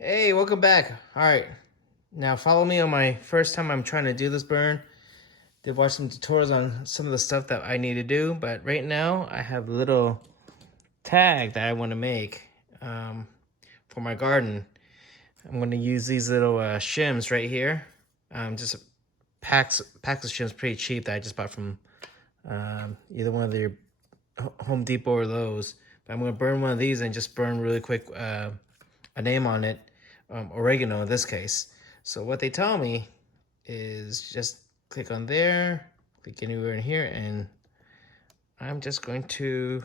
Hey, welcome back. All right, now follow me on my first time I'm trying to do this burn. Did watch some tutorials on some of the stuff that I need to do, but right now I have a little tag that I want to make for my garden. I'm going to use these little shims right here. Just packs of shims, pretty cheap, that I just bought from either one of their Home Depot or Lowe's. But I'm going to burn one of these and just burn really quick a name on it. Oregano in this case. So what they tell me is just click on there, click anywhere in here, and I'm just going to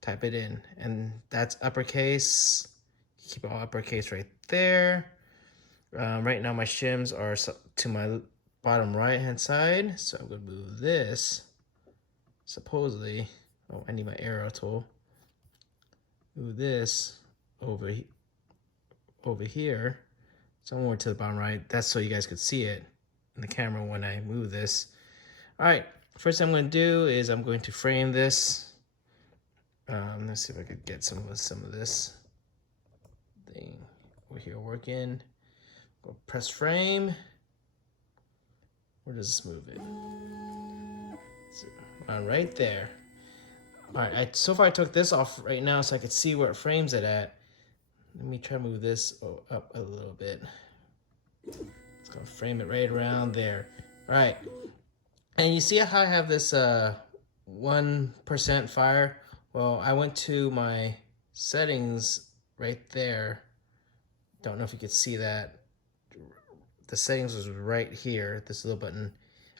type it in. And that's uppercase. Keep it all uppercase right there. Right now my shims are to my bottom right hand side, so I'm going to move this. Supposedly, oh, I need my arrow tool. Move this over here, somewhere to the bottom right. That's so you guys could see it in the camera when I move this. All right, first thing I'm going to do is I'm going to frame this. Let's see if I could get some of this thing over here working. Go press frame. Where does this move it? Right there. All right, so far I took this off right now so I could see where it frames it at. Let me try to move this up a little bit. It's gonna frame it right around there. All right, and you see how I have this 1% fire? Well, I went to my settings right there. Don't know if you could see that. The settings was right here, this little button.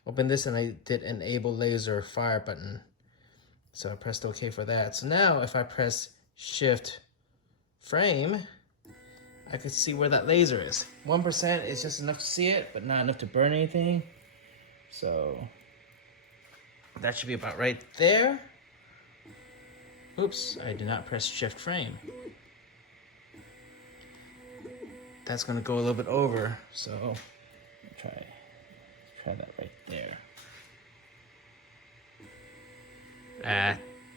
Open this and I did enable laser fire button. So I pressed OK for that. So now if I press Shift frame, I can see where that laser is. 1% is just enough to see it, but not enough to burn anything. So that should be about right there. Oops, I did not press Shift frame. That's gonna go a little bit over, so try that right there.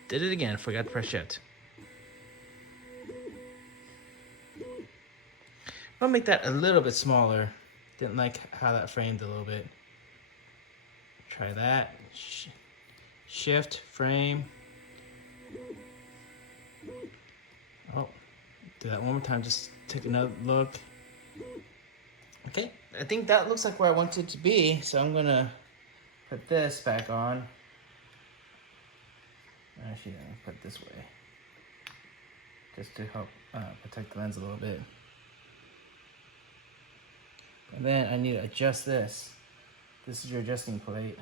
Did it again, forgot to press Shift. I'll make that a little bit smaller. Didn't like how that framed a little bit. Try that. Shift, frame. Oh, do that one more time. Just take another look. Okay, I think that looks like where I want it to be. So I'm gonna put this back on. Actually, I'm gonna put it this way. Just to help protect the lens a little bit. And then I need to adjust this. This is your adjusting plate.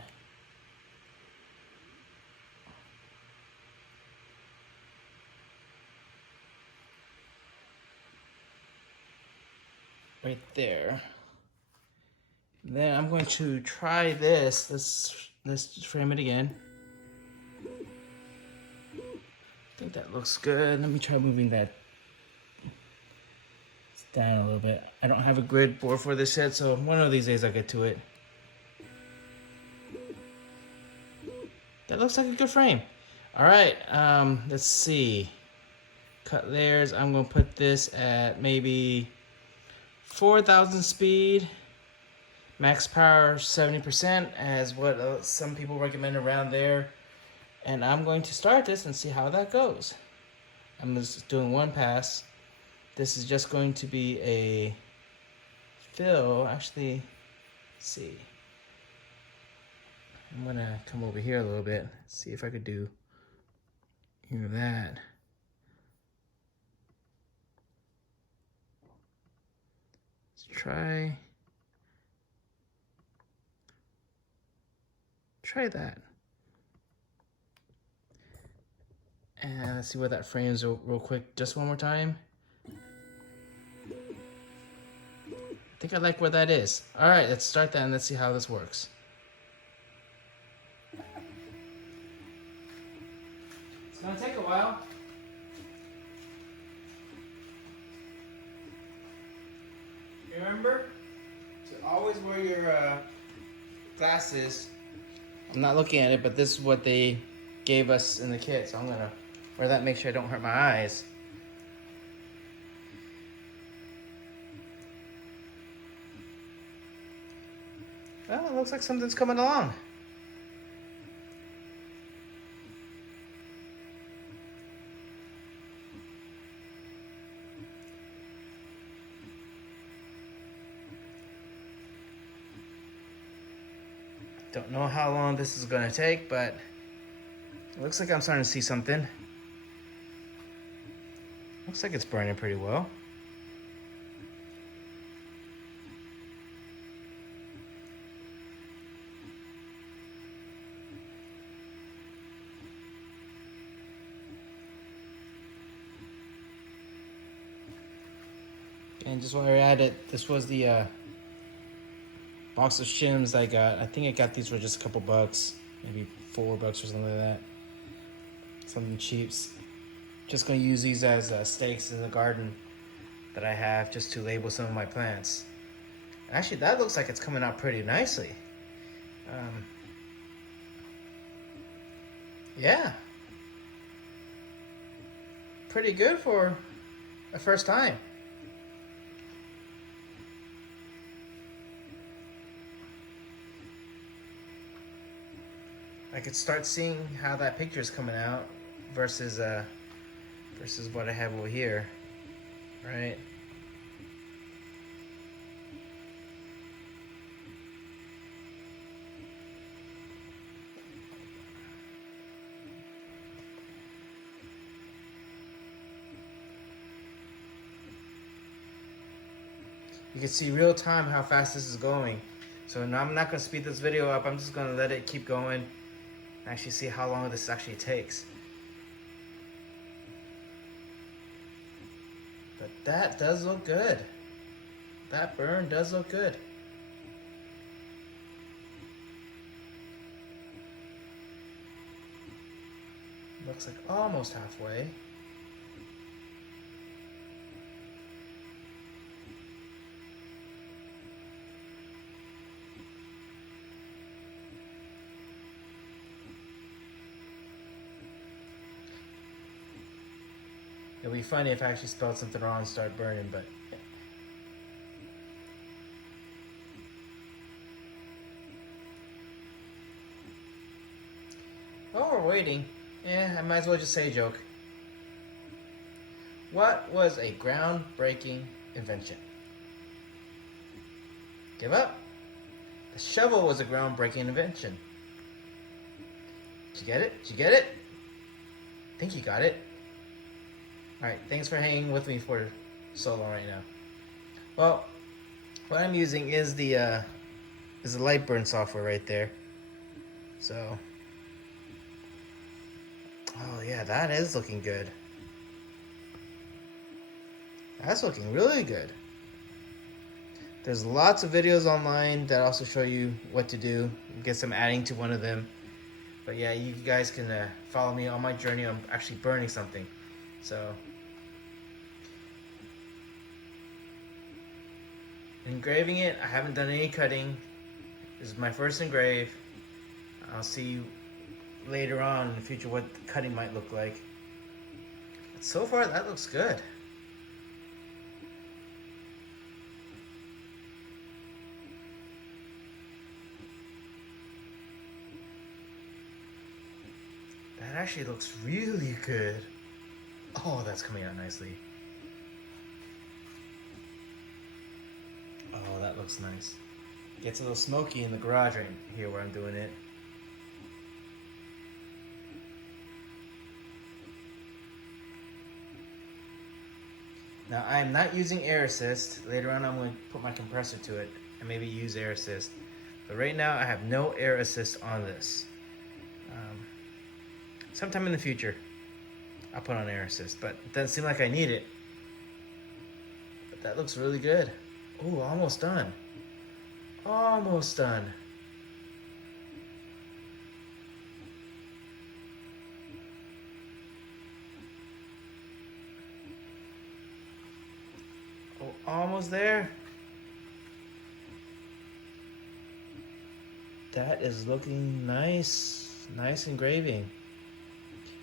Right there. And then I'm going to try this. Let's frame it again. I think that looks good. Let me try moving that down a little bit. I don't have a grid board for this yet, so one of these days I'll get to it. That looks like a good frame. All right, let's see. Cut layers, I'm gonna put this at maybe 4,000 speed. Max power 70% as what some people recommend around there. And I'm going to start this and see how that goes. I'm just doing one pass. This is just going to be a fill. Actually, let's see. I'm gonna come over here a little bit, see if I could do that. Let's try that. And let's see where that frames real quick, just one more time. I think I like where that is. All right, let's start that and let's see how this works. It's gonna take a while. Remember to always wear your glasses. I'm not looking at it, but this is what they gave us in the kit, so I'm gonna wear that, make sure I don't hurt my eyes. Well, it looks like something's coming along. Don't know how long this is gonna take, but it looks like I'm starting to see something. Looks like it's burning pretty well. And just while we're at it, this was the box of shims I got. I think I got these for just a couple bucks, maybe $4 or something like that. Something cheaps. Just gonna use these as stakes in the garden that I have just to label some of my plants. Actually, that looks like it's coming out pretty nicely. Yeah. Pretty good for a first time. I could start seeing how that picture is coming out versus what I have over here, right? You can see real time how fast this is going. So now I'm not gonna speed this video up, I'm just gonna let it keep going. Actually see how long this actually takes. But that does look good. That burn does look good. Looks like almost halfway. It'd be funny if I actually spelled something wrong and started burning, but yeah. While we're waiting, I might as well just say a joke. What was a groundbreaking invention? Give up? The shovel was a groundbreaking invention. Did you get it? Did you get it? I think you got it. Alright, thanks for hanging with me for so long right now. Well, what I'm using is the light burn software right there. So, oh yeah, that is looking good. That's looking really good. There's lots of videos online that also show you what to do. I guess I'm adding to one of them. But yeah, you guys can follow me on my journey. I'm actually burning something. So, engraving it, I haven't done any cutting. This is my first engrave. I'll see you later on in the future what the cutting might look like. But so far, that looks good. That actually looks really good. Oh, that's coming out nicely. Oh, that looks nice. Gets a little smoky in the garage right here where I'm doing it. Now, I'm not using air assist. Later on, I'm going to put my compressor to it and maybe use air assist. But right now, I have no air assist on this. Sometime in the future, I'll put on air assist, but it doesn't seem like I need it. But that looks really good. Ooh, almost done. Almost done. Oh, almost there. That is looking nice. Nice engraving.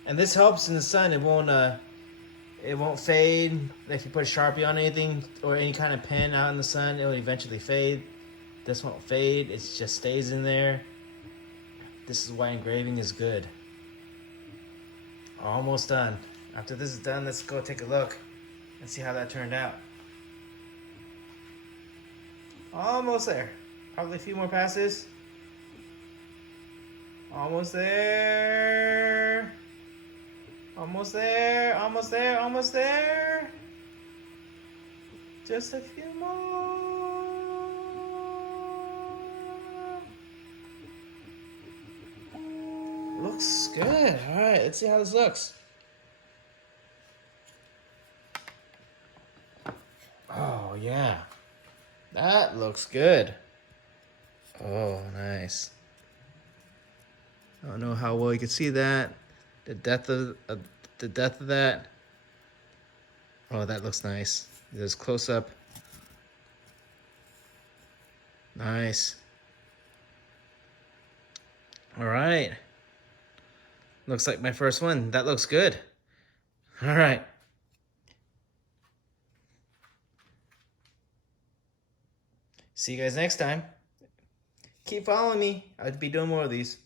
And this helps in the sun. It won't fade. If you put a Sharpie on anything or any kind of pen out in the sun, it will eventually fade. This won't fade, it just stays in there. This is why engraving is good. Almost done. After this is done, let's go take a look and see how that turned out. Almost there. Probably a few more passes. Almost there. Almost there. Almost there. Almost there. Just a few more. Looks good. All right, let's see how this looks. Oh, yeah. That looks good. Oh, nice. I don't know how well you can see that. The depth of that. Oh, that looks nice. There's close up. Nice. All right. Looks like my first one. That looks good. All right. See you guys next time. Keep following me. I'll be doing more of these.